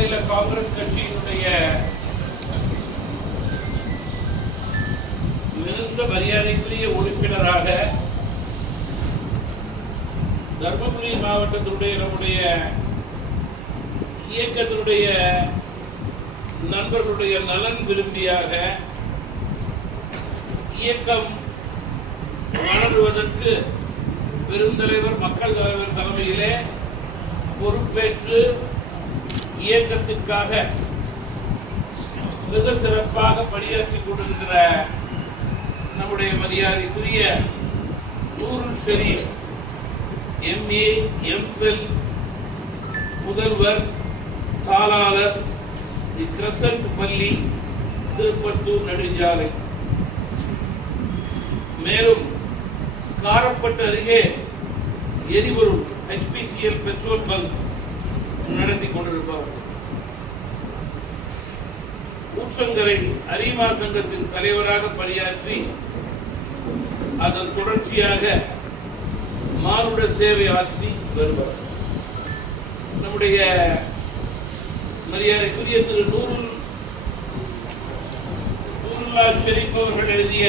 மாநில காங்கிரஸ் கட்சியினுடைய மிகுந்த மரியாதைக்குரிய உறுப்பினராக தர்மபுரி மாவட்டத்தினுடைய நம்முடைய இயக்கத்தினுடைய நண்பர்களுடைய நலன் விரும்பியாக இயக்கம் வளருவதற்கு பெருந்தலைவர் மக்கள் தலைவர் தலைமையிலே பொறுப்பேற்று இயக்கத்திற்காக மிக சிறப்பாக பணியாற்றிக் கொண்டிருக்கிற நம்முடைய மரியாதைக்குரிய நூருல் ஷரீப் MA MPhil முதல்வர் தாளாளர் தி கிரசன்ட் பள்ளி திருப்பத்தூர் நெடுஞ்சாலை, மேலும் காரப்பட்டு அருகே எரிபொருள் HPCL பெட்ரோல் பங்க் நடத்தி கொண்டிருப்பவர், ஊற்றங்கரை அரிமா சங்கத்தின் தலைவராக பணியாற்றி அதன் தொடர்ச்சியாக மானுட சேவை ஆட்சி வருபவர், நம்முடைய மரியாதைக்குரிய திரு நூருல்லா ஷெரீப் அவர்கள் எழுதிய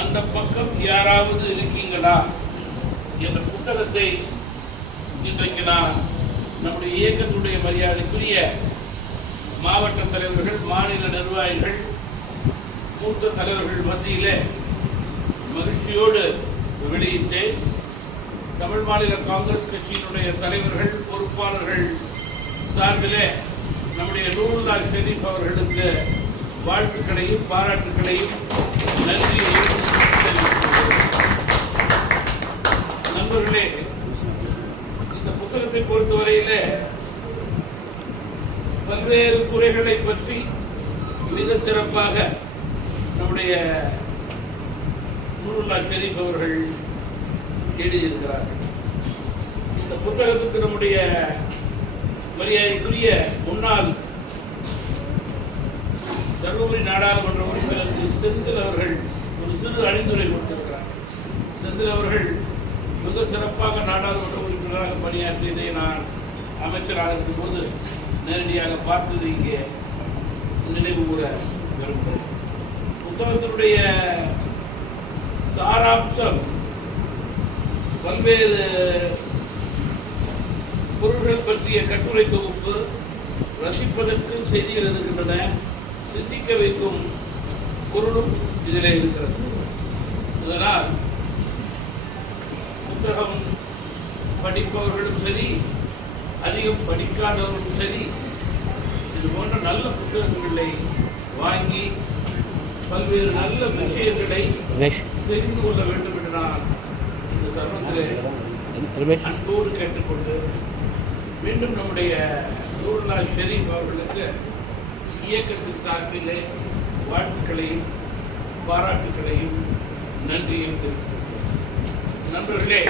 அந்த பக்கம் யாராவது இருக்கீங்களா என்ற புத்தகத்தை இன்றைக்கு நான் நம்முடைய இயக்கத்தினுடைய மரியாதைக்குரிய மாவட்ட தலைவர்கள், மாநில நிர்வாகிகள், மூத்த தலைவர்கள் மத்தியிலே மகிழ்ச்சியோடு வெளியிட்டேன். தமிழ் மாநில காங்கிரஸ் கட்சியினுடைய தலைவர்கள், பொறுப்பாளர்கள் சார்பிலே நம்முடைய நூருல்லா ஷெரீப் அவர்களுக்கு வாழ்த்துக்களையும் பாராட்டுகளையும் நன்றியையும் நண்பர்களே, இந்த புத்தகத்தை பொறுத்தவரையிலே பல்வேறு துறைகளை பற்றி மிக சிறப்பாக நம்முடைய நூருல்லா ஷெரீப் அவர்கள் எழுதியிருக்கிறார்கள். இந்த புத்தகத்துக்கு நம்முடைய மரியாதைக்குரிய முன்னாள் தர்மபுரி நாடாளுமன்ற உறுப்பினர் செந்தில் அவர்கள் ஒரு சிறு அணிந்துரை கொடுத்திருக்கிறார். செந்தில் அவர்கள் மிக சிறப்பாக நாடாளுமன்ற உறுப்பினராக பணியாற்றியதை நான் அமைச்சராக இருக்கும்போது நேரடியாக பார்த்தது இங்கே நினைவு கூற விரும்புகிறேன். புத்தகத்தினுடைய சாராம்சம் பல்வேறு பொருள்கள் பற்றிய கட்டுரை தொகுப்பு, ரசிப்பதற்கு செய்திகள் இருக்கின்றன, சிந்திக்க வைக்கும் பொருளும் இதிலே இருக்கிறது. இதனால் புத்தகம் படிப்பவர்களும் சரி, அதிகம் படிக்காதவர்களும் சரி, இது போன்ற நல்ல புத்தகங்களை வாங்கி பல்வேறு நல்ல விஷயங்களை தெரிந்து கொள்ள வேண்டும் என்று நான் இந்த தருணத்திலே அன்போடு கேட்டுக்கொண்டு மீண்டும் நம்முடைய நூருல்லா ஷெரீப் அவர்களுக்கு இயக்கத்தின் சார்பிலே வாழ்த்துக்களையும் பாராட்டுகளையும் நன்றியும் தெரிவிக்கிறேன். நண்பர்களே,